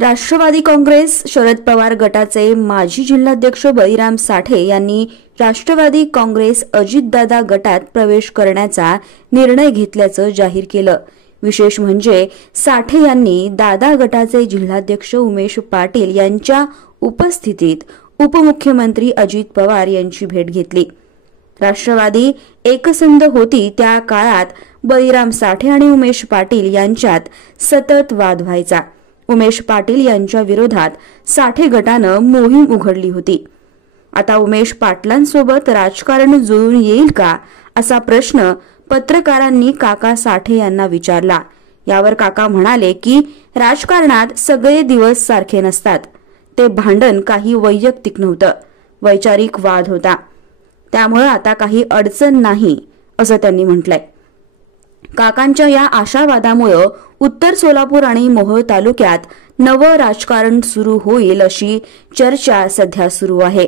राष्ट्रवादी काँग्रेस शरद पवार गटाचे माजी जिल्हाध्यक्ष बळीराम साठे यांनी राष्ट्रवादी काँग्रेस अजितदादा गटात प्रवेश करण्याचा निर्णय घेतल्याचं जाहीर केलं। विशेष म्हणजे साठे यांनी दादा गटाचे जिल्हाध्यक्ष उमेश पाटील यांच्या उपस्थितीत उपमुख्यमंत्री अजित पवार यांची भेट घेतली। राष्ट्रवादी एकसंध होती त्या काळात बळीराम साठे आणि उमेश पाटील यांच्यात सतत वाद व्हायचा। उमेश पाटील यांच्या विरोधात साठे गटानं मोहीम उघडली होती। आता उमेश पाटलांसोबत राजकारण जुळून येईल का असा प्रश्न पत्रकारांनी काका साठे यांना विचारला। यावर काका म्हणाले की राजकारणात सगळे दिवस सारखे नसतात। ते भांडण काही वैयक्तिक नव्हतं, वैचारिक वाद होता, त्यामुळे आता काही अडचण नाही असं त्यांनी म्हटलंय। काकांच्या या आशावादामुळे उत्तर सोलापूर आणि मोहोळ तालुक्यात नवं राजकारण सुरू होईल अशी चर्चा सध्या सुरू आहे।